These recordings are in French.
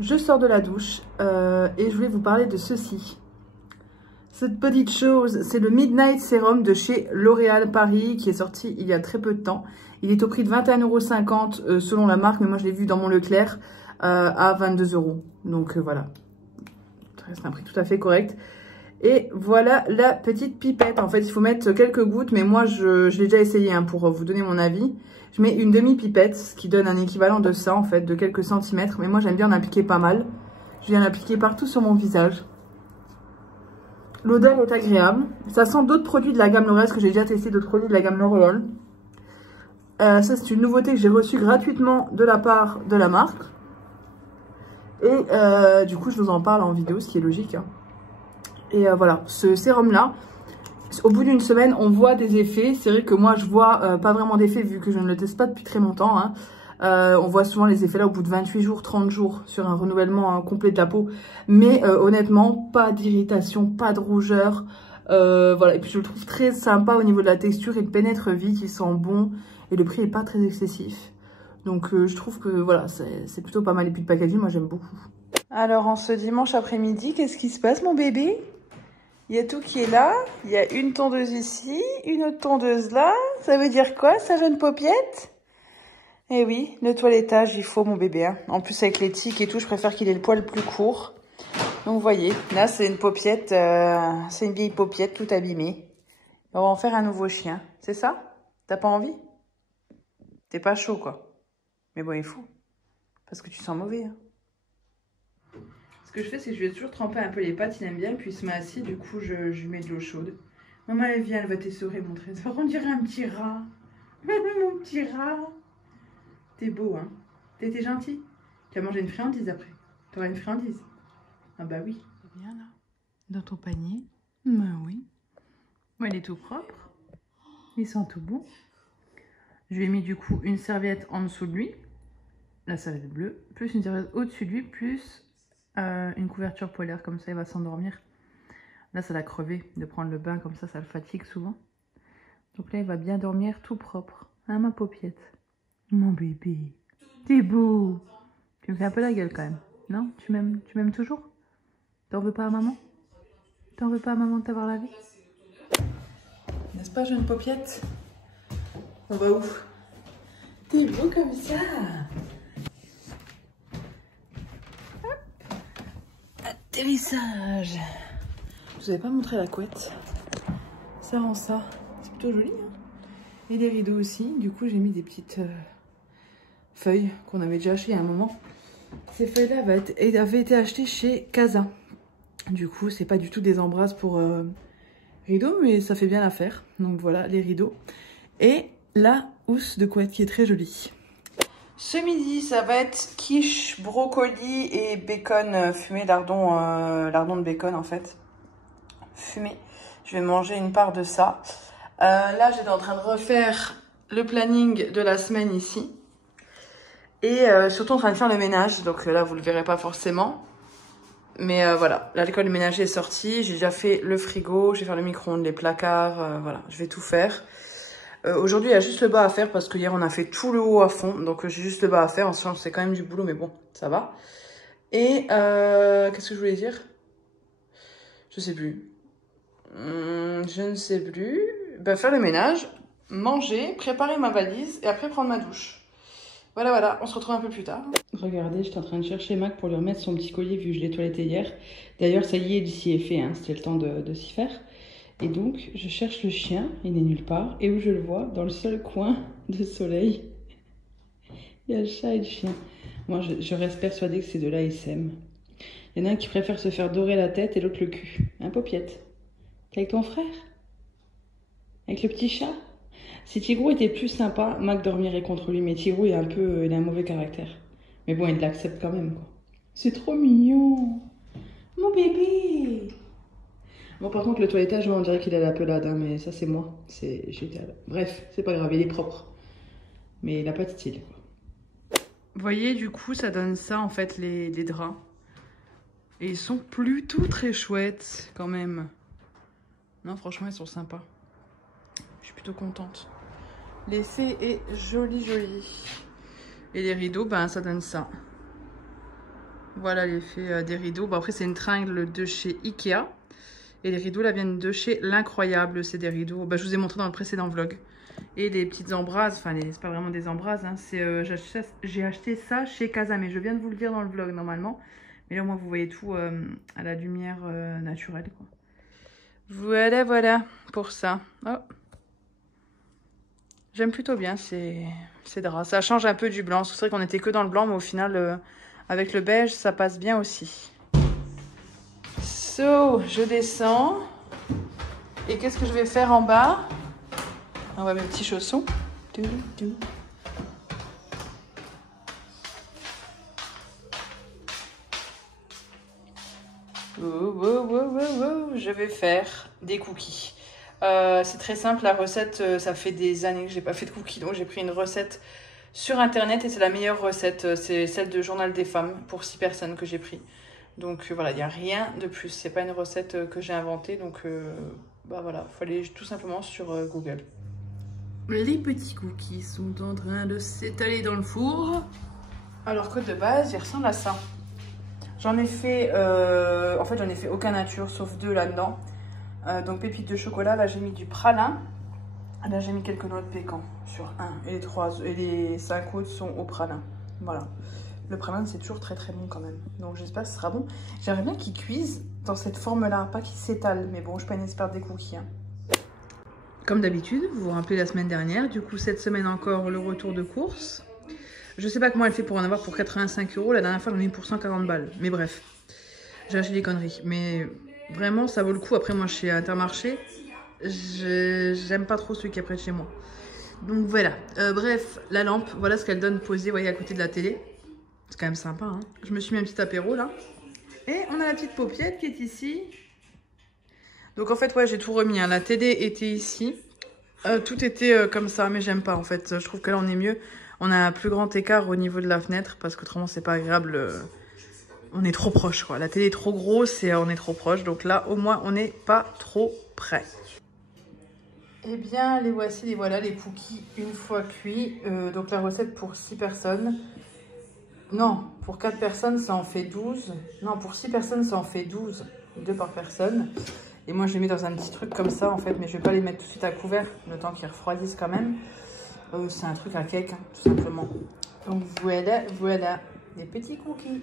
je sors de la douche et je voulais vous parler de ceci. Cette petite chose, c'est le Midnight Serum de chez L'Oréal Paris qui est sorti il y a très peu de temps. Il est au prix de 21,50 € selon la marque, mais moi je l'ai vu dans mon Leclerc à 22 €. Donc voilà, c'est un prix tout à fait correct. Et voilà la petite pipette. En fait, il faut mettre quelques gouttes, mais moi je l'ai déjà essayé hein, pour vous donner mon avis. Je mets une demi-pipette, ce qui donne un équivalent de ça en fait, de quelques centimètres. Mais moi j'aime bien en appliquer pas mal. Je viens l'appliquer partout sur mon visage. L'odeur est agréable. Ça sent d'autres produits de la gamme L'Oréal, parce que j'ai déjà testé d'autres produits de la gamme L'Oréal. Ça, c'est une nouveauté que j'ai reçue gratuitement de la part de la marque. Et du coup, je vous en parle en vidéo, ce qui est logique. Hein. Et voilà, ce sérum-là, au bout d'une semaine, on voit des effets. C'est vrai que moi, je vois pas vraiment d'effets, vu que je ne le teste pas depuis très longtemps. Hein. On voit souvent les effets là au bout de 28 jours, 30 jours sur un renouvellement complet de la peau. Mais honnêtement, pas d'irritation, pas de rougeur. Voilà. Et puis je le trouve très sympa au niveau de la texture. Il pénètre vite, il sent bon. Et le prix n'est pas très excessif. Donc je trouve que voilà, c'est plutôt pas mal. Et puis le packaging, moi j'aime beaucoup. Alors en ce dimanche après-midi, qu'est-ce qui se passe mon bébé? Il y a tout qui est là. Il y a une tondeuse ici, une autre tondeuse là. Ça veut dire quoi, ça, jeune paupiette? Eh oui, le toilettage, il faut mon bébé. Hein. En plus, avec les tiques et tout, je préfère qu'il ait le poil plus court. Donc, vous voyez, là, c'est une paupiette, c'est une vieille paupiette toute abîmée. On va en faire un nouveau chien. C'est ça? T'as pas envie? T'es pas chaud, quoi. Mais bon, il faut. Parce que tu sens mauvais. Hein. Ce que je fais, c'est que je vais toujours tremper un peu les pattes. Il aime bien, puis il se met assis. Du coup, je lui mets de l'eau chaude. Maman, elle vient, elle va t'essorer, mon trésor. On dirait un petit rat. Mon petit rat. T'es beau, hein. T'étais gentil. Tu as mangé une friandise après. T'auras une friandise. Ah bah oui. C'est bien là. Dans ton panier. Bah oui. Bon, il est tout propre. Il sent tout bon. Je lui ai mis du coup une serviette en dessous de lui. La serviette bleue. Plus une serviette au-dessus de lui. Plus une couverture polaire. Comme ça, il va s'endormir. Là, ça l'a crevé de prendre le bain. Comme ça le fatigue souvent. Donc là, il va bien dormir tout propre. Hein, ma paupiette. Mon bébé, t'es beau. Tu me fais un peu la gueule quand même. Non? Tu m'aimes toujours? T'en veux pas à maman? T'en veux pas à maman de t'avoir lavé? N'est-ce pas, jeune paupiette? On va où? T'es beau comme ça. Hop. Atterrissage. Je vous avais pas montré la couette. Ça rend ça. C'est plutôt joli, hein? Et les rideaux aussi. Du coup, j'ai mis des petites... feuilles qu'on avait déjà achetées à un moment. Ces feuilles-là avaient été achetées chez Casa. Du coup, c'est pas du tout des embrasses pour rideaux, mais ça fait bien l'affaire. Donc voilà, les rideaux. Et la housse de couette qui est très jolie. Ce midi, ça va être quiche, brocoli et bacon fumé, lardon de bacon en fait. Fumé. Je vais manger une part de ça. Là, j'étais en train de refaire le planning de la semaine ici. Et surtout en train de faire le ménage, donc là vous le verrez pas forcément. Mais voilà, là l'école du ménager est sortie, j'ai déjà fait le frigo, je vais faire le micro-ondes, les placards, voilà, je vais tout faire. Aujourd'hui il y a juste le bas à faire parce que hier on a fait tout le haut à fond, donc j'ai juste le bas à faire, en sachant que c'est quand même du boulot, mais bon, ça va. Et qu'est-ce que je voulais dire? Je sais plus. Je ne sais plus. Bah, faire le ménage, manger, préparer ma valise et après prendre ma douche. Voilà, on se retrouve un peu plus tard. Regardez, j'étais en train de chercher Mac pour lui remettre son petit collier vu que je l'ai toiletté hier. D'ailleurs, ça y est, d'ici est fait, hein, c'était le temps de s'y faire. Et donc, je cherche le chien, il n'est nulle part. Et où je le vois? Dans le seul coin de soleil. Il y a le chat et le chien. Moi, je reste persuadée que c'est de l'ASM. Il y en a un qui préfère se faire dorer la tête et l'autre le cul. Hein, paupiette? T'es avec ton frère? Avec le petit chat? Si Tigrou était plus sympa, Mac dormirait contre lui, mais Tigrou il a un mauvais caractère. Mais bon, il l'accepte quand même, quoi. C'est trop mignon. Mon bébé. Bon, par contre, le toilettage, on dirait qu'il a la pelade, hein, mais ça, c'est moi. Bref, c'est pas grave, il est propre. Mais il a pas de style, quoi. Vous voyez, du coup, ça donne ça, en fait, les draps. Et ils sont plutôt très chouettes, quand même. Non, franchement, ils sont sympas. Je suis plutôt contente. L'effet est joli. Et les rideaux, ben ça donne ça. Voilà l'effet des rideaux. Bon, après, c'est une tringle de chez Ikea. Et les rideaux là viennent de chez L'Incroyable. C'est des rideaux, je vous ai montré dans le précédent vlog. Et des petites embrasses, enfin c'est pas vraiment des embrasses, hein. J'ai acheté ça chez Casame. Je viens de vous le dire dans le vlog normalement. Mais là au moins vous voyez tout à la lumière naturelle, quoi. Voilà pour ça. Oh. J'aime plutôt bien ces draps. Ça change un peu du blanc. C'est vrai qu'on était que dans le blanc, mais au final avec le beige ça passe bien aussi. So, je descends. Et qu'est-ce que je vais faire en bas? On voit mes petits chaussons. Je vais faire des cookies. C'est très simple, la recette, ça fait des années que j'ai pas fait de cookies, donc j'ai pris une recette sur internet et c'est la meilleure recette. C'est celle de Journal des femmes pour 6 personnes que j'ai pris. Donc voilà, il n'y a rien de plus. C'est pas une recette que j'ai inventée, donc voilà, il faut aller tout simplement sur Google. Les petits cookies sont en train de s'étaler dans le four. Alors que de base, ils ressemblent à ça. J'en ai fait, en fait, j'en ai fait aucun nature, sauf 2 là-dedans. Donc pépites de chocolat, là j'ai mis du pralin. Là j'ai mis quelques noix de pécan sur un. Et les 5 autres sont au pralin. Voilà. Le pralin c'est toujours très très bon quand même. Donc j'espère que ce sera bon. J'aimerais bien qu'ils cuisent dans cette forme-là, pas qu'ils s'étalent. Mais bon, je suis pas une experte des cookies, hein. Comme d'habitude, vous vous rappelez la semaine dernière, du coup cette semaine encore le retour de course. Je sais pas comment elle fait pour en avoir pour 85 €. La dernière fois j'en ai eu pour 140 balles. Mais bref, j'ai acheté des conneries. Mais vraiment ça vaut le coup. Après moi chez Intermarché, j'aime pas trop celui qui est près de chez moi. Donc voilà, bref, la lampe, voilà ce qu'elle donne posée, vous voyez, à côté de la télé. C'est quand même sympa, hein. Je me suis mis un petit apéro là. Et on a la petite paupiette qui est ici. Donc en fait, ouais, j'ai tout remis, hein. La télé était ici. Tout était comme ça, mais j'aime pas en fait. Je trouve que là, on est mieux. On a un plus grand écart au niveau de la fenêtre parce qu'autrement, c'est pas agréable. On est trop proche, quoi. La télé est trop grosse et on est trop proche. Donc là, au moins, on n'est pas trop près. Eh bien, les voici, les voilà, les cookies une fois cuits. Donc la recette pour 6 personnes. Non, pour 4 personnes, ça en fait 12. Non, pour 6 personnes, ça en fait 12. 2 par personne. Et moi, je les mets dans un petit truc comme ça, en fait. Mais je vais pas les mettre tout de suite à couvert, le temps qu'ils refroidissent quand même. C'est un truc à cake, hein, tout simplement. Donc voilà, voilà, des petits cookies.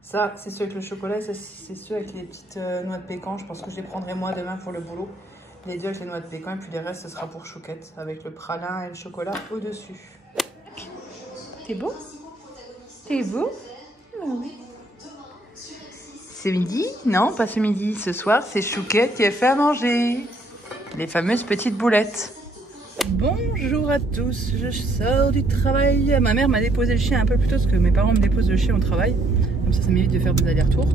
Ça, c'est ceux avec le chocolat. Et ça, c'est ceux avec les petites noix de pécan. Je pense que je les prendrai moi demain pour le boulot. Les 2 avec les noix de pécan. Et puis les restes, ce sera pour Chouquette. Avec le pralin et le chocolat au-dessus. T'es beau? T'es beau? Oui. C'est midi? Non, pas ce midi. Ce soir, c'est Chouquette qui a fait à manger. Les fameuses petites boulettes. Bonjour à tous, je sors du travail. Ma mère m'a déposé le chien un peu plus tôt parce que mes parents me déposent le chien au travail. Comme ça m'évite de faire des allers-retours.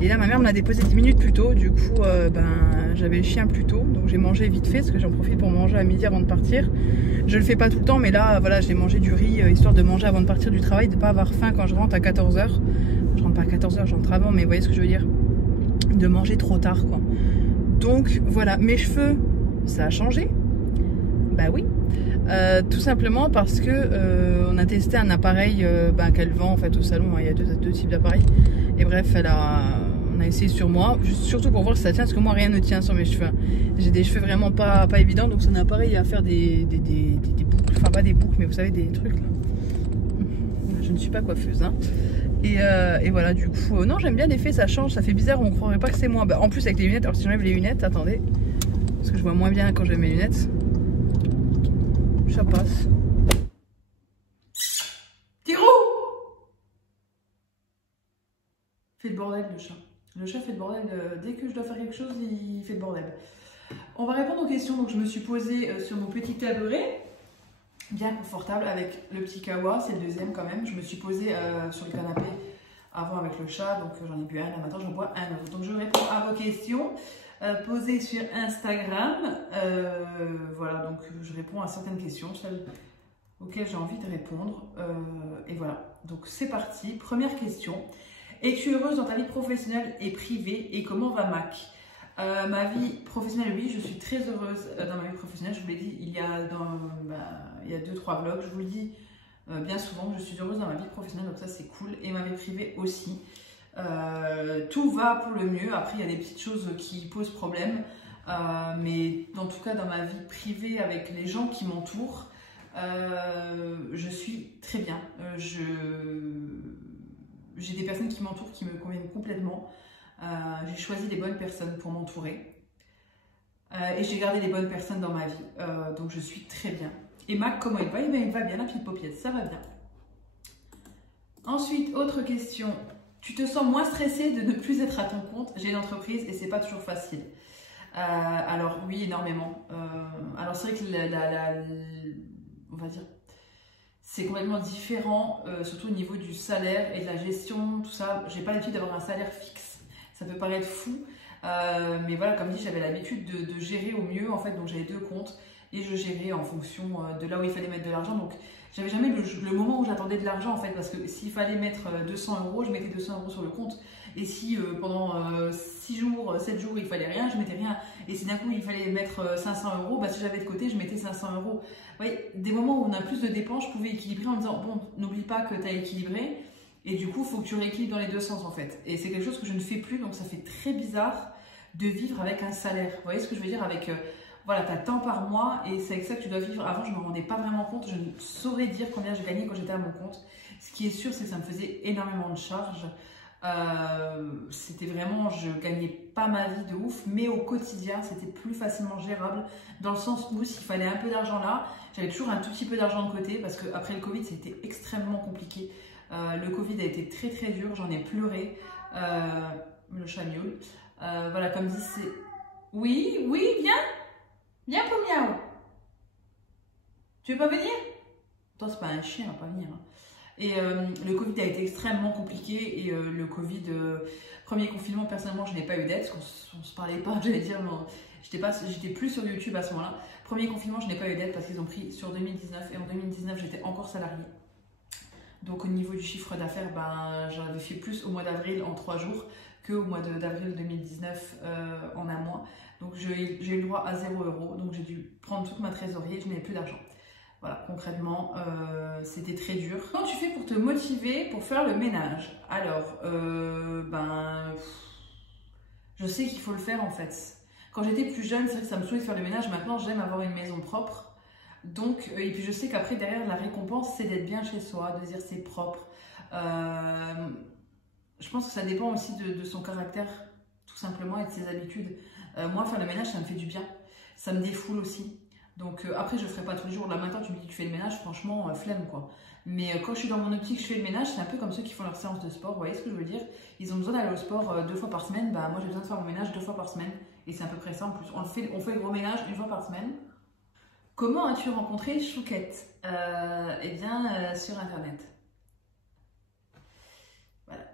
Et là, ma mère me l'a déposé 10 minutes plus tôt. Du coup, j'avais le chien plus tôt. Donc j'ai mangé vite fait parce que j'en profite pour manger à midi avant de partir. Je le fais pas tout le temps, mais là, voilà, j'ai mangé du riz histoire de manger avant de partir du travail, de pas avoir faim quand je rentre à 14 h. Je rentre pas à 14 h, je rentre avant, mais vous voyez ce que je veux dire? De manger trop tard, quoi. Donc voilà, mes cheveux, ça a changé. Bah oui, tout simplement parce que on a testé un appareil qu'elle vend en fait au salon. Il y a deux types d'appareils. Et bref, on a essayé sur moi, surtout pour voir si ça tient, parce que moi rien ne tient sur mes cheveux. J'ai des cheveux vraiment pas évidents, donc c'est un appareil à faire des boucles, enfin pas des boucles, mais vous savez, des trucs là. Je ne suis pas coiffeuse, hein. Et voilà, du coup, non, j'aime bien l'effet, ça change, ça fait bizarre, on croirait pas que c'est moi. En plus avec les lunettes, alors si j'enlève les lunettes, attendez, parce que je vois moins bien quand j'ai mes lunettes. Ça passe. Tiro! Fait le bordel le chat. Le chat fait le bordel. Dès que je dois faire quelque chose, il fait le bordel. On va répondre aux questions. Donc je me suis posée sur mon petit tabouret, bien confortable, avec le petit kawa, c'est le deuxième quand même. Je me suis posée sur le canapé avant avec le chat, donc j'en ai bu un. Là maintenant j'en bois un autre. Donc je réponds à vos questions. Posées sur Instagram. Voilà, donc je réponds à certaines questions, celles auxquelles j'ai envie de répondre. Et voilà, donc c'est parti. Première question. Es-tu heureuse dans ta vie professionnelle et privée et comment va Mac? Ma vie professionnelle, oui, je suis très heureuse dans ma vie professionnelle. Je vous l'ai dit il y a 2-3 vlogs. Je vous le dis bien souvent, je suis heureuse dans ma vie professionnelle, donc ça c'est cool. Et ma vie privée aussi. Tout va pour le mieux. Après, il y a des petites choses qui posent problème. Mais en tout cas, dans ma vie privée, avec les gens qui m'entourent, je suis très bien. J'ai des personnes qui m'entourent qui me conviennent complètement. J'ai choisi les bonnes personnes pour m'entourer. Et j'ai gardé les bonnes personnes dans ma vie. Donc je suis très bien. Et Mac, comment il va? Eh bien, il va bien, la petite paupiette, ça va bien. Ensuite, autre question. Tu te sens moins stressée de ne plus être à ton compte? J'ai une entreprise et c'est pas toujours facile. Alors oui, énormément. Alors c'est vrai que on va dire, c'est complètement différent, surtout au niveau du salaire et de la gestion, tout ça. J'ai pas l'habitude d'avoir un salaire fixe. Ça peut paraître fou, mais voilà, comme dit, j'avais l'habitude de gérer au mieux en fait. Donc j'avais 2 comptes et je gérais en fonction de là où il fallait mettre de l'argent. Donc j'avais jamais le moment où j'attendais de l'argent en fait, parce que s'il fallait mettre 200 €, je mettais 200 € sur le compte. Et si pendant 6 jours, 7 jours, il fallait rien, je mettais rien. Et si d'un coup il fallait mettre 500 €, bah, si j'avais de côté, je mettais 500 €. Vous voyez, des moments où on a plus de dépenses, je pouvais équilibrer en me disant, bon, n'oublie pas que tu as équilibré. Et du coup, il faut que tu rééquilibres dans les 2 sens en fait. Et c'est quelque chose que je ne fais plus, donc ça fait très bizarre de vivre avec un salaire. Vous voyez ce que je veux dire avec, voilà, tu as tant par mois et c'est avec ça que tu dois vivre. Avant, je ne me rendais pas vraiment compte, je ne saurais dire combien je gagnais quand j'étais à mon compte. Ce qui est sûr, c'est que ça me faisait énormément de charges. C'était vraiment, je gagnais pas ma vie de ouf, mais au quotidien c'était plus facilement gérable, dans le sens où s'il fallait un peu d'argent là, j'avais toujours un tout petit peu d'argent de côté, parce qu'après le Covid c'était extrêmement compliqué. Le Covid a été très très dur, j'en ai pleuré. Le chat miaule. Voilà, comme dit, c'est... Oui, oui, viens pour miaou. Tu veux pas venir? Toi c'est pas un chien, on va pas venir hein. Et le Covid a été extrêmement compliqué et le Covid, premier confinement, personnellement, je n'ai pas eu d'aide, parce qu'on ne se parlait pas, j'allais dire, j'étais plus sur YouTube à ce moment-là. Premier confinement, je n'ai pas eu d'aide parce qu'ils ont pris sur 2019 et en 2019, j'étais encore salariée. Donc au niveau du chiffre d'affaires, ben, j'en avais fait plus au mois d'avril en 3 jours qu'au mois d'avril 2019 en un mois. Donc j'ai eu le droit à 0 €, donc j'ai dû prendre toute ma trésorerie et je n'avais plus d'argent. Voilà, concrètement, c'était très dur. Comment tu fais pour te motiver pour faire le ménage? Alors, je sais qu'il faut le faire en fait. Quand j'étais plus jeune, c'est vrai que ça me saoulait de faire le ménage. Maintenant, j'aime avoir une maison propre. Donc, et puis je sais qu'après, derrière, la récompense, c'est d'être bien chez soi, de dire c'est propre. Je pense que ça dépend aussi de son caractère, tout simplement, et de ses habitudes. Moi, faire le ménage, ça me fait du bien. Ça me défoule aussi. Donc après, je ne le ferai pas tous les jours. Là, maintenant, tu me dis que tu fais le ménage, franchement, flemme quoi. Mais quand je suis dans mon optique, je fais le ménage, c'est un peu comme ceux qui font leur séance de sport. Vous voyez ce que je veux dire? Ils ont besoin d'aller au sport 2 fois par semaine. Bah, moi, j'ai besoin de faire mon ménage 2 fois par semaine. Et c'est à peu près ça en plus. On fait le gros ménage 1 fois par semaine. Comment as-tu rencontré Chouquette? Eh bien, sur Internet. Voilà.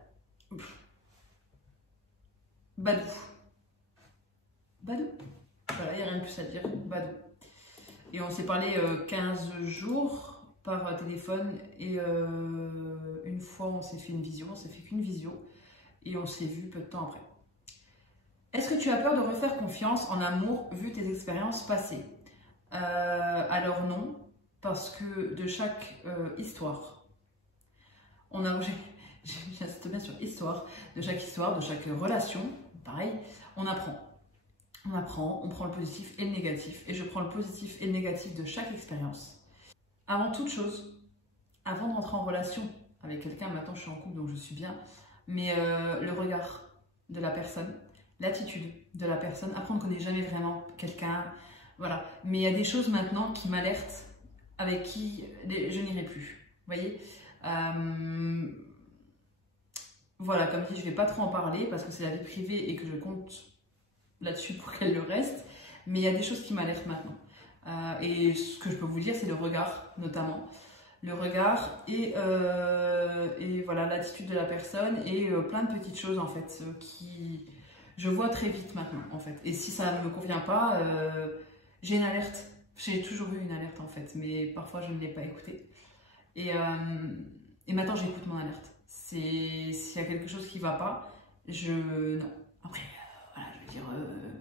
Badou. Badou. Voilà, il n'y a rien de plus à dire. Badou. Et on s'est parlé 15 jours par téléphone et une fois on s'est fait une visio, on s'est fait qu'une visio et on s'est vu peu de temps après. Est-ce que tu as peur de refaire confiance en amour vu tes expériences passées? Alors non, parce que de chaque histoire, j'insiste bien sur histoire, de chaque relation, pareil, on apprend. On apprend, on prend le positif et le négatif. Et je prends le positif et le négatif de chaque expérience. Avant toute chose, avant d'entrer en relation avec quelqu'un, maintenant je suis en couple donc je suis bien, mais le regard de la personne, l'attitude de la personne, après on ne connaît jamais vraiment quelqu'un, voilà. Mais il y a des choses maintenant qui m'alertent, avec qui je n'irai plus. Vous voyez voilà, comme dit, je ne vais pas trop en parler parce que c'est la vie privée et que je compte là-dessus pour qu'elle le reste, mais il y a des choses qui m'alertent maintenant. Et ce que je peux vous dire, c'est le regard, notamment. Le regard et voilà, l'attitude de la personne et plein de petites choses, en fait, qui je vois très vite maintenant, en fait. Et si ça ne me convient pas, j'ai une alerte. J'ai toujours eu une alerte, en fait, mais parfois je ne l'ai pas écoutée. Et maintenant, j'écoute mon alerte. S'il y a quelque chose qui ne va pas, non. Après, voilà, je veux dire,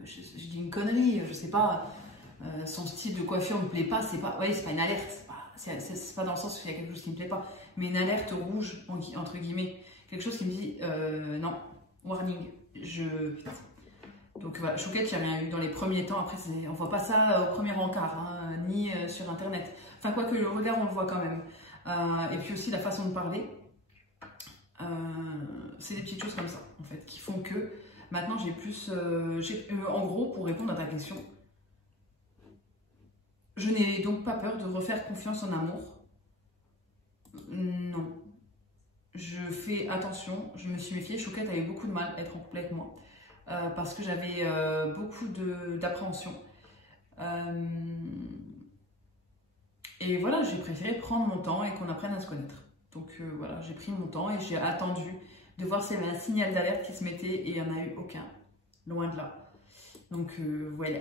je dis une connerie, je sais pas, son style de coiffure me plaît pas, c'est pas, ouais, c'est pas une alerte, c'est pas dans le sens où il y a quelque chose qui me plaît pas, mais une alerte rouge, entre guillemets, quelque chose qui me dit non, warning, Donc voilà, Chouquette, il n'y a rien eu dans les premiers temps. Après, on voit pas ça au premier encart, hein, ni sur internet. Enfin, quoique le regard, on le voit quand même. Et puis aussi la façon de parler. C'est des petites choses comme ça, en fait, qui font que maintenant j'ai plus. En gros, pour répondre à ta question, je n'ai donc pas peur de refaire confiance en amour. Non. Je fais attention, je me suis méfiée. Chouquette avait beaucoup de mal à être en couple avec moi parce que j'avais beaucoup d'appréhension. Et voilà, j'ai préféré prendre mon temps et qu'on apprenne à se connaître. Donc voilà, j'ai pris mon temps et j'ai attendu de voir s'il y avait un signal d'alerte qui se mettait et il n'y en a eu aucun. Loin de là. Donc voilà.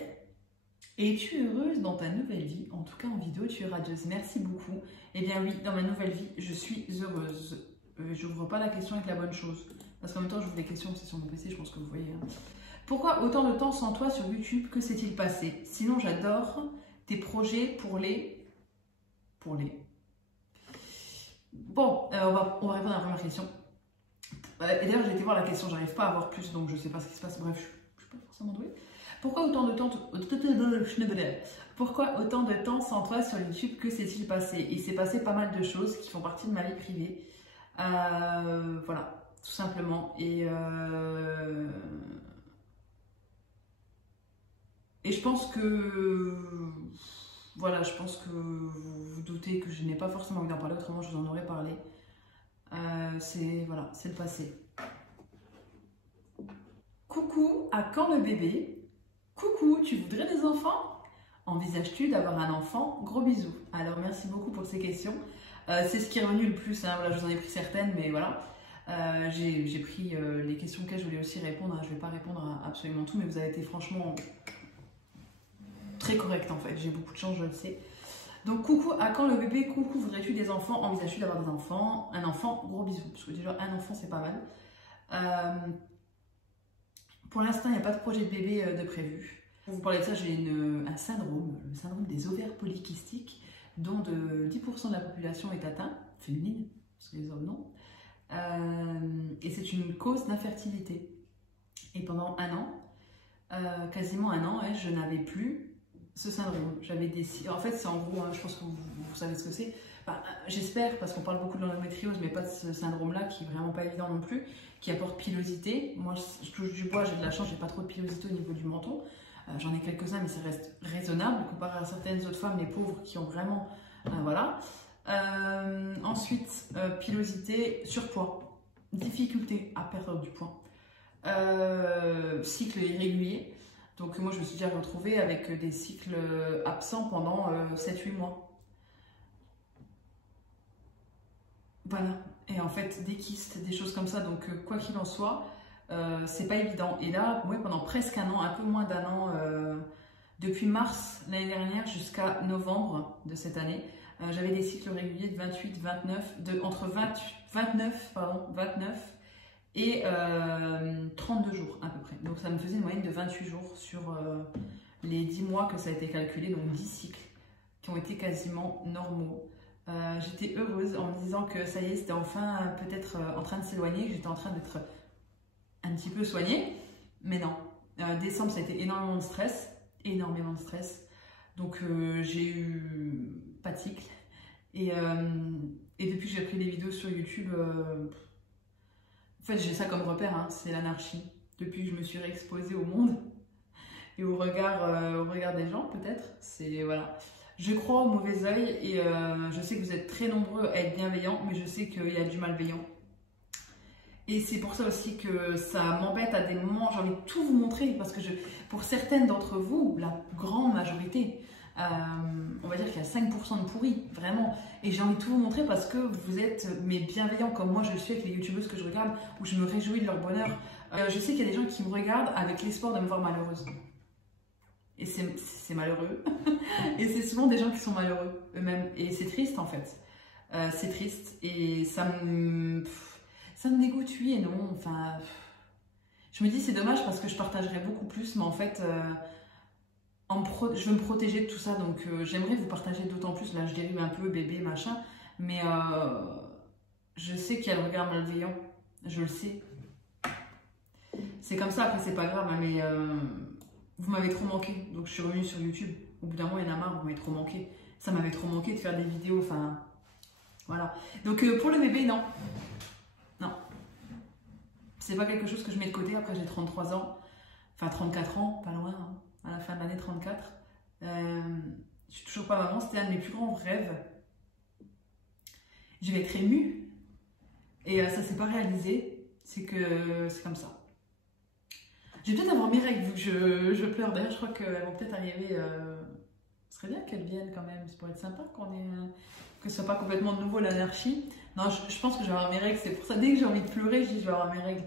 Es-tu heureuse dans ta nouvelle vie? En tout cas en vidéo, tu es radieuse. Merci beaucoup. Eh bien oui, dans ma nouvelle vie, je suis heureuse. J'ouvre pas la question avec la bonne chose. Parce qu'en même temps, j'ouvre des questions, c'est sur mon PC, je pense que vous voyez. Hein. Pourquoi autant de temps sans toi sur YouTube? Que s'est-il passé? Sinon, j'adore tes projets pour les... Bon, on va répondre à la première question. Et d'ailleurs, j'ai été voir la question, j'arrive pas à voir plus, donc je sais pas ce qui se passe. Bref, je suis pas forcément douée. Pourquoi autant de temps sans toi sur YouTube? Que s'est-il passé? Il s'est passé pas mal de choses qui font partie de ma vie privée. Voilà, tout simplement. Et je pense que... Voilà, je pense que vous vous doutez que je n'ai pas forcément envie d'en parler, autrement je vous en aurais parlé. Voilà, c'est le passé. Coucou, à quand le bébé? Coucou, tu voudrais des enfants? Envisages-tu d'avoir un enfant? Gros bisous. Alors merci beaucoup pour ces questions. C'est ce qui est revenu le plus, hein. Voilà, je vous en ai pris certaines, mais voilà. J'ai pris les questions auxquelles je voulais aussi répondre. Hein. Je ne vais pas répondre à absolument tout, mais vous avez été franchement très correct en fait. J'ai beaucoup de chance, je le sais. Donc coucou, à quand le bébé? Coucou, voudrais-tu des enfants? Envisages-tu d'avoir des enfants? Un enfant, gros bisous. Parce que déjà, un enfant, c'est pas mal. Pour l'instant, il n'y a pas de projet de bébé de prévu. Pour vous parler de ça, j'ai un syndrome, le syndrome des ovaires polykystiques, dont 10% de la population est atteinte, féminine, parce que les hommes non. Et c'est une cause d'infertilité. Et pendant un an, quasiment un an, je n'avais plus ce syndrome. J'avais des... En fait, c'est en gros, hein, je pense que vous savez ce que c'est. Enfin, j'espère, parce qu'on parle beaucoup de l'endométriose, mais pas de ce syndrome-là, qui est vraiment pas évident non plus, qui apporte pilosité. Moi, je touche du bois, j'ai de la chance, j'ai pas trop de pilosité au niveau du menton. J'en ai quelques-uns, mais ça reste raisonnable, comparé à certaines autres femmes, les pauvres, qui ont vraiment... voilà. Ensuite, pilosité, surpoids, difficulté à perdre du poids, cycle irrégulier. Donc moi je me suis déjà retrouvée avec des cycles absents pendant 7-8 mois. Voilà, et en fait des kystes, des choses comme ça, donc quoi qu'il en soit, c'est pas évident. Et là, moi pendant presque un an, un peu moins d'un an, depuis mars l'année dernière jusqu'à novembre de cette année, j'avais des cycles réguliers de 28, 29, entre 29 et 32 jours à peu près. Donc ça me faisait une moyenne de 28 jours sur les 10 mois que ça a été calculé, donc 10 cycles qui ont été quasiment normaux. J'étais heureuse en me disant que ça y est, c'était enfin peut-être en train de s'éloigner, que j'étais en train d'être un petit peu soignée, mais non. Décembre, ça a été énormément de stress. Donc j'ai eu pas de cycle. Et depuis que j'ai pris des vidéos sur YouTube, en fait j'ai ça comme repère, hein, c'est l'anarchie. Depuis que je me suis réexposée au monde et au regard des gens peut-être, c'est voilà. Je crois au mauvais œil et je sais que vous êtes très nombreux à être bienveillants, mais je sais qu'il y a du malveillant. Et c'est pour ça aussi que ça m'embête à des moments, j'ai envie de tout vous montrer, parce que pour certaines d'entre vous, la grande majorité, on va dire qu'il y a 5% de pourris, vraiment. Et j'ai envie de tout vous montrer parce que vous êtes mes bienveillants comme moi je le suis avec les youtubeuses que je regarde, où je me réjouis de leur bonheur. Je sais qu'il y a des gens qui me regardent avec l'espoir de me voir malheureuse. Et c'est malheureux. Et c'est souvent des gens qui sont malheureux eux-mêmes. Et c'est triste en fait. C'est triste. Et ça me dégoûte, oui et non. Enfin, je me dis c'est dommage parce que je partagerais beaucoup plus. Mais en fait, je veux me protéger de tout ça. Donc j'aimerais vous partager d'autant plus. Là, je dérive un peu, bébé, machin. Mais je sais qu'il y a le regard malveillant. Je le sais. C'est comme ça, après c'est pas grave, hein, mais vous m'avez trop manqué. Donc je suis revenue sur YouTube. Au bout d'un moment, il y en a marre, vous m'avez trop manqué. Ça m'avait trop manqué de faire des vidéos, enfin... Voilà. Donc pour le bébé, non. Non. C'est pas quelque chose que je mets de côté. Après, j'ai 33 ans. Enfin, 34 ans, pas loin. Hein. À la fin de l'année, 34. Je suis toujours pas maman. C'était un de mes plus grands rêves. Je vais être émue. Et ça s'est pas réalisé. C'est que c'est comme ça. Je vais peut-être avoir mes règles vu que je pleure. D'ailleurs, je crois qu'elles vont peut-être arriver. Ce serait bien qu'elles viennent quand même. Ça pourrait être sympa que ce soit pas complètement nouveau l'anarchie. Non, je pense que je vais avoir mes règles. C'est pour ça, dès que j'ai envie de pleurer, je dis je vais avoir mes règles.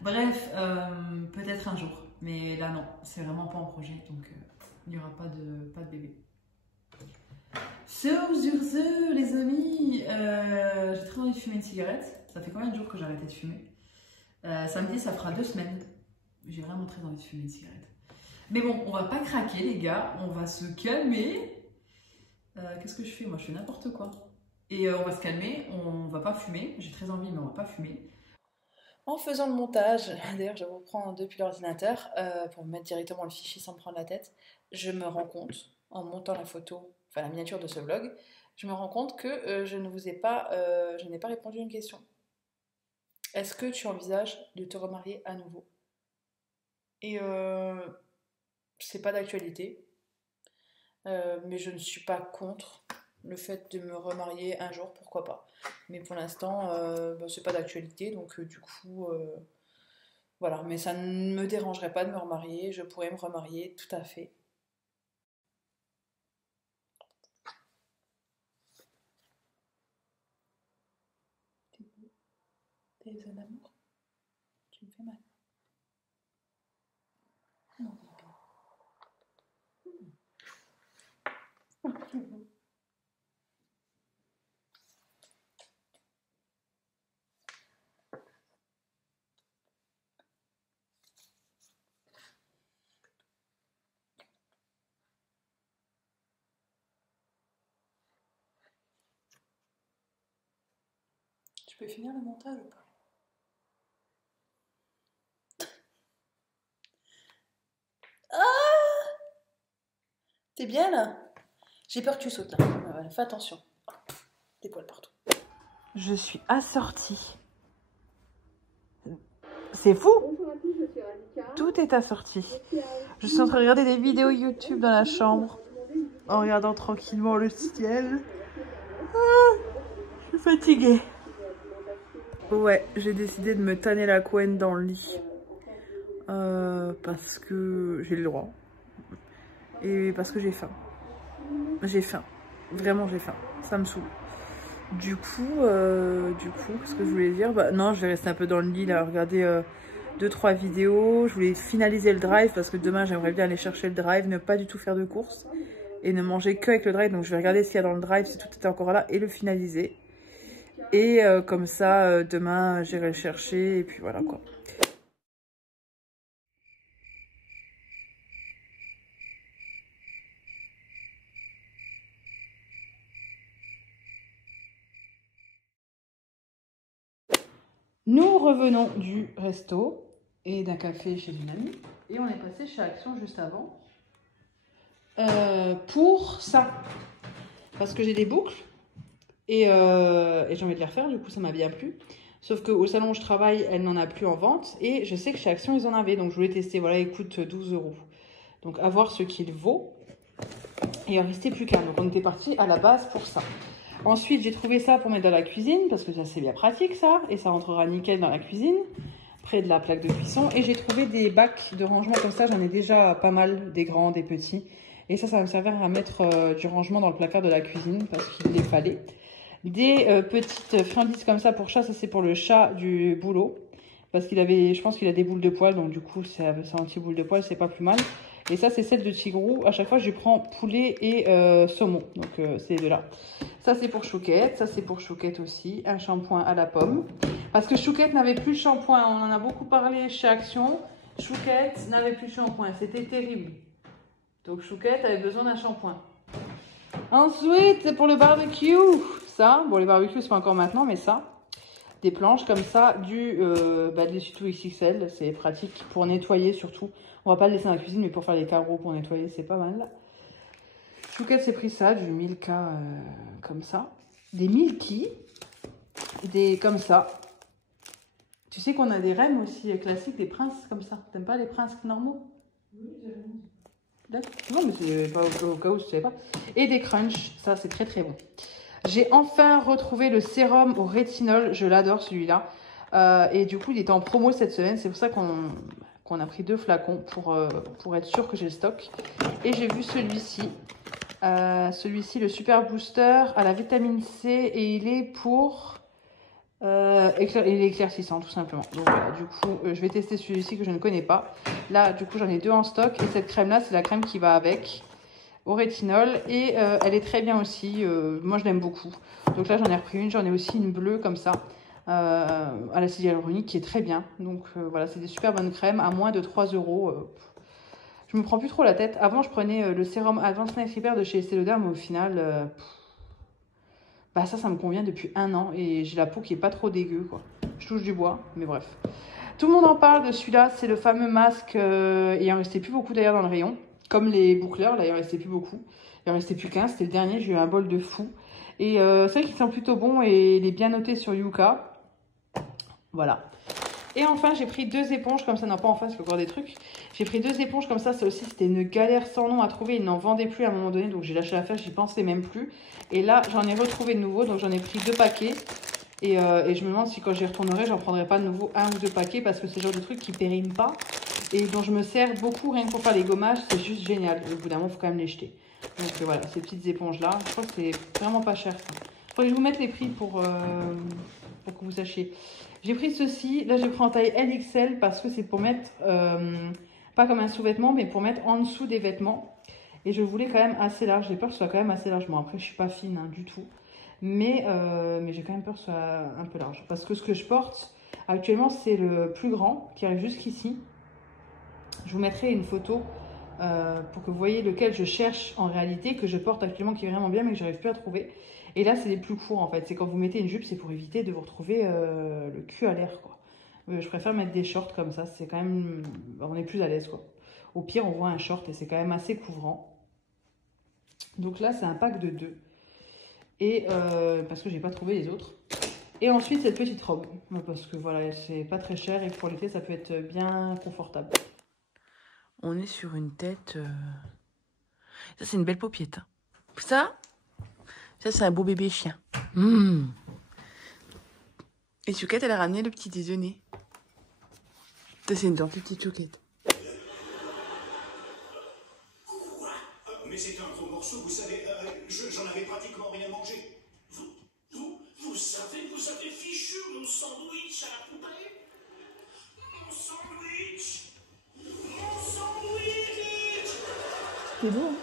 Bref, peut-être un jour. Mais là, non. C'est vraiment pas en projet. Donc, il n'y aura pas de bébé. Sur ce, les amis, j'ai très envie de fumer une cigarette. Ça fait combien de jours que j'ai arrêté de fumer? Samedi, ça fera 2 semaines. J'ai vraiment très envie de fumer une cigarette. Mais bon, on va pas craquer, les gars. On va se calmer. Qu'est-ce que je fais? Moi, je fais n'importe quoi. Et on va se calmer. On va pas fumer. J'ai très envie, mais on va pas fumer. En faisant le montage, d'ailleurs, je reprends depuis l'ordinateur pour me mettre directement le fichier sans me prendre la tête. Je me rends compte, en montant la photo, enfin la miniature de ce vlog, je me rends compte que je n'ai pas répondu à une question. Est-ce que tu envisages de te remarier à nouveau? Et c'est pas d'actualité, mais je ne suis pas contre le fait de me remarier un jour, pourquoi pas. Mais pour l'instant, c'est pas d'actualité, donc du coup, voilà. Mais ça ne me dérangerait pas de me remarier, je pourrais me remarier tout à fait. T'es beau, t'es besoin d'amour, tu me fais mal. Non, tu peux finir le montage ou pas? T'es bien là? J'ai peur que tu sautes là. Fais attention. Des poils partout. Je suis assortie. C'est fou! Tout est assorti. Je suis en train de regarder des vidéos YouTube dans la chambre. En regardant tranquillement le ciel. Je suis fatiguée. Ouais, j'ai décidé de me tanner la couenne dans le lit. Parce que j'ai le droit. Et parce que j'ai faim. J'ai faim. Vraiment, j'ai faim. Ça me saoule. Du coup, qu'est-ce que je voulais dire? Bah, non, je vais rester un peu dans le lit, là, regarder 2-3 vidéos. Je voulais finaliser le drive parce que demain, j'aimerais bien aller chercher le drive, ne pas du tout faire de courses et ne manger que avec le drive. Donc, je vais regarder ce qu'il y a dans le drive, si tout était encore là, et le finaliser. Et comme ça, demain, j'irai le chercher et puis voilà, quoi. Nous revenons du resto et d'un café chez une amie. Et on est passé chez Action juste avant. Pour ça. Parce que j'ai des boucles. Et j'ai envie de les refaire. Du coup, ça m'a bien plu. Sauf qu'au salon où je travaille, elle n'en a plus en vente. Et je sais que chez Action, ils en avaient. Donc, je voulais tester. Voilà, il coûte 12 €. Donc, à voir ce qu'il vaut. Et il en restait plus qu'un. Donc, on était parti à la base pour ça. Ensuite, j'ai trouvé ça pour mettre dans la cuisine, parce que ça c'est bien pratique ça, et ça rentrera nickel dans la cuisine, près de la plaque de cuisson. Et j'ai trouvé des bacs de rangement comme ça, j'en ai déjà pas mal, des grands, des petits. Et ça va me servir à mettre du rangement dans le placard de la cuisine, parce qu'il les fallait. Des petites friandises comme ça pour chat, ça c'est pour le chat du boulot. Parce qu'il avait, je pense qu'il a des boules de poils, donc du coup c'est anti-boule de poils, c'est pas plus mal. Et ça c'est celle de Tigrou, à chaque fois je prends poulet et saumon, donc c'est de là. Ça c'est pour Chouquette, ça c'est pour Chouquette aussi, un shampoing à la pomme. Parce que Chouquette n'avait plus de shampoing, on en a beaucoup parlé chez Action. Chouquette n'avait plus de shampoing, c'était terrible. Donc Chouquette avait besoin d'un shampoing. Ensuite c'est pour le barbecue, ça, bon les barbecues c'est pas encore maintenant mais ça. des planches comme ça, de l'essuie-tout XXL. C'est pratique pour nettoyer surtout. On va pas le laisser dans la cuisine, mais pour faire les carreaux, pour nettoyer, c'est pas mal. Chouquette s'est pris ça, du Milka comme ça. Des Milky, des comme ça. Tu sais qu'on a des Rem aussi classiques, des princes comme ça. T'aimes pas les princes normaux? Oui, j'aime. D'accord. Non, mais c'est pas au cas où je savais pas. Et des crunch, ça c'est très très bon. J'ai enfin retrouvé le sérum au rétinol, je l'adore celui-là. Et du coup, il était en promo cette semaine, c'est pour ça qu'on a pris 2 flacons pour être sûr que j'ai le stock. Et j'ai vu celui-ci. Celui-ci, le Super Booster à la vitamine C, et il est pour il est éclaircissant tout simplement. Donc voilà, du coup je vais tester celui-ci que je ne connais pas. Là du coup j'en ai 2 en stock, et cette crème là c'est la crème qui va avec, au rétinol, et elle est très bien aussi. Moi je l'aime beaucoup, donc là j'en ai repris une. J'en ai aussi une bleue comme ça à l'acide hyaluronique qui est très bien. Donc voilà, c'est des super bonnes crèmes à moins de 3 €. Je me prends plus trop la tête. Avant, je prenais le sérum Advanced Night Repair de chez Estée Lauder, mais au final, ça me convient depuis 1 an et j'ai la peau qui est pas trop dégueu, quoi. Je touche du bois, mais bref. Tout le monde en parle de celui-là. C'est le fameux masque. Il en restait plus beaucoup d'ailleurs dans le rayon. Comme les boucleurs, là, il en restait plus beaucoup. Il en restait plus qu'un. C'était le dernier. J'ai eu un bol de fou. Et c'est vrai qu'il sent plutôt bon et il est bien noté sur Yuka. Voilà. Et enfin, j'ai pris 2 éponges comme ça. Non, pas enfin, parce qu'il y a encore des trucs. J'ai pris 2 éponges comme ça. Ça aussi, c'était une galère sans nom à trouver. Ils n'en vendaient plus à un moment donné. Donc, j'ai lâché l'affaire. J'y pensais même plus. Et là, j'en ai retrouvé de nouveau. Donc, j'en ai pris 2 paquets. Et je me demande si quand j'y retournerai, j'en prendrai pas de nouveau 1 ou 2 paquets. Parce que c'est le genre de truc qui périment pas. Et dont je me sers beaucoup rien que pour faire les gommages. C'est juste génial. Au bout d'un moment, il faut quand même les jeter. Donc, voilà, ces petites éponges-là. Je crois que c'est vraiment pas cher. Il faudrait que je vous mette les prix pour que vous sachiez. J'ai pris ceci, là j'ai pris en taille LXL parce que c'est pour mettre, pas comme un sous-vêtement, mais pour mettre en dessous des vêtements. Et je voulais quand même assez large, j'ai peur que ce soit quand même assez large. Bon, après je suis pas fine du tout, mais j'ai quand même peur que ce soit un peu large. Parce que ce que je porte actuellement c'est le plus grand qui arrive jusqu'ici. Je vous mettrai une photo pour que vous voyez lequel je cherche en réalité, que je porte actuellement qui est vraiment bien mais que j'arrive plus à trouver. Et là, c'est les plus courts en fait. C'est quand vous mettez une jupe, c'est pour éviter de vous retrouver le cul à l'air, quoi. Je préfère mettre des shorts comme ça. C'est quand même... on est plus à l'aise, quoi. Au pire, on voit un short et c'est quand même assez couvrant. Donc là, c'est un pack de 2. Et parce que j'ai pas trouvé les autres. Et ensuite, cette petite robe. Parce que voilà, c'est pas très cher et pour l'été, ça peut être bien confortable. On est sur une tête... Ça, c'est une belle paupiette. Ça, c'est un beau bébé chien. Et Chouquette, elle a ramené le petit déjeuner. Ça, c'est une gentille petite Chouquette. Mais c'est un gros morceau, vous savez, j'en avais pratiquement rien mangé. Vous avez fichu mon sandwich à la poubelle? Mon sandwich! Mon sandwich! C'est beau, hein?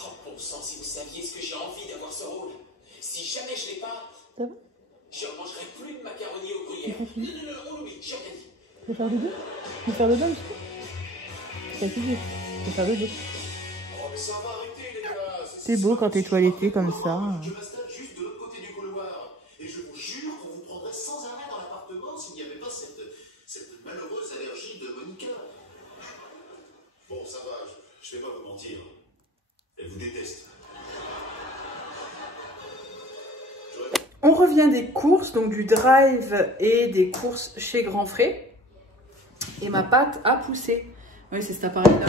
Oh, bon sang, si vous saviez ce que j'ai envie d'avoir ce rôle. Si jamais je l'ai pas, je ne mangerai plus de macaroni au gruyère. Non, oui, j'ai rien dit. Tu veux faire le deux? Tu veux faire le deux, monsieur? C'est fatigué. Tu veux faire le deux? Oh, mais ça va arrêter, les gars. C'est beau quand t'es toiletté comme ça. Je m'installe juste de l'autre côté du couloir. Et je vous jure qu'on vous prendrait sans arrêt dans l'appartement s'il n'y avait pas cette malheureuse allergie de Monica. Bon, ça va, je vais pas vous mentir. Elle vous déteste. On revient des courses, donc du drive et des courses chez Grand Frais. Et ma pâte a poussé. Oui, c'est cet appareil-là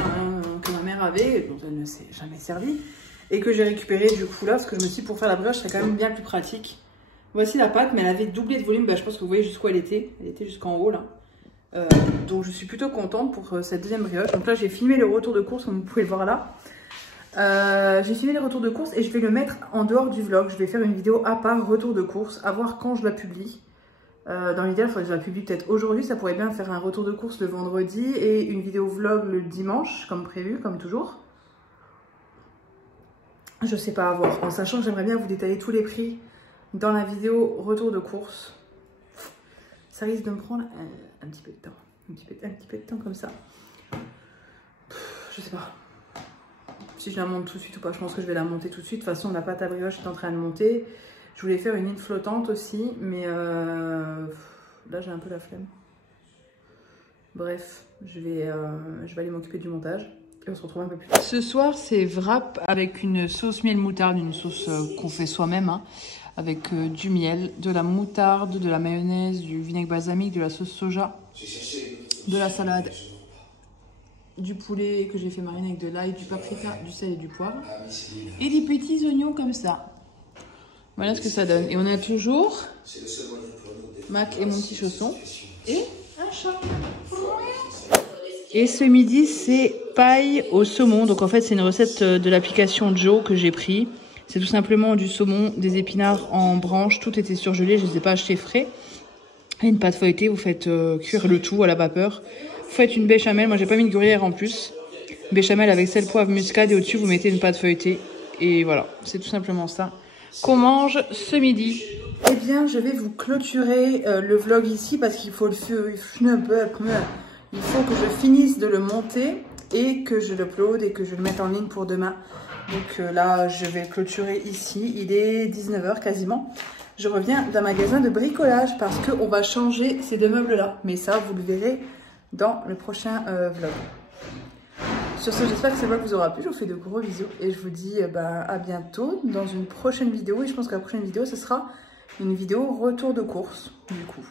que ma mère avait, dont elle ne s'est jamais servi. Et que j'ai récupéré du coup là, parce que je me suis dit pour faire la brioche, c'est quand même bien plus pratique. Voici la pâte, mais elle avait doublé de volume. Je pense que vous voyez jusqu'où elle était. Elle était jusqu'en haut là. Donc je suis plutôt contente pour cette deuxième brioche. Donc là, j'ai filmé le retour de course, comme vous pouvez le voir là. J'ai filmé les retours de course et je vais le mettre en dehors du vlog. Je vais faire une vidéo à part retour de course, à voir quand je la publie. Dans l'idéal, il faudrait que je la publie peut-être aujourd'hui. Ça pourrait bien faire un retour de course le vendredi et une vidéo vlog le dimanche, comme prévu, comme toujours. Je sais pas à voir, en sachant que j'aimerais bien vous détailler tous les prix dans la vidéo retour de course. Ça risque de me prendre un petit peu de temps. Un petit peu de temps comme ça. Je sais pas si je la monte tout de suite ou pas. Je pense que je vais la monter tout de suite. De toute façon, la pâte à brioche est en train de monter. Je voulais faire une ligne flottante aussi, mais là j'ai un peu la flemme. Bref, je vais aller m'occuper du montage et on se retrouve un peu plus tard. Ce soir, c'est wrap avec une sauce miel moutarde, une sauce qu'on fait soi-même, hein, avec du miel, de la moutarde, de la mayonnaise, du vinaigre balsamique, de la sauce soja, de la salade, du poulet que j'ai fait mariner avec de l'ail, du paprika, du sel et du poivre, et des petits oignons comme ça. Voilà ce que ça donne. Et on a toujours Mac et mon petit chausson et un chat. Et ce midi, c'est paille au saumon. Donc en fait, c'est une recette de l'application Joe que j'ai pris. C'est tout simplement du saumon, des épinards en branches. Tout était surgelé, je ne les ai pas achetés frais. Et une pâte feuilletée, vous faites cuire le tout à la vapeur. Vous faites une béchamel. Moi, j'ai pas mis de gruyère en plus. Béchamel avec sel, poivre, muscade. Et au-dessus, vous mettez une pâte feuilletée. Et voilà, c'est tout simplement ça qu'on mange ce midi. Eh bien, je vais vous clôturer le vlog ici parce qu'il faut il faut que je finisse de le monter et que je l'upload et que je le mette en ligne pour demain. Donc là, je vais clôturer ici. Il est 19 h quasiment. Je reviens d'un magasin de bricolage parce qu'on va changer ces deux meubles-là. Mais ça, vous le verrez dans le prochain vlog. Sur ce, j'espère que ce vlog vous aura plu. Je vous fais de gros bisous et je vous dis à bientôt dans une prochaine vidéo. Et je pense que la prochaine vidéo, ce sera une vidéo retour de course, du coup.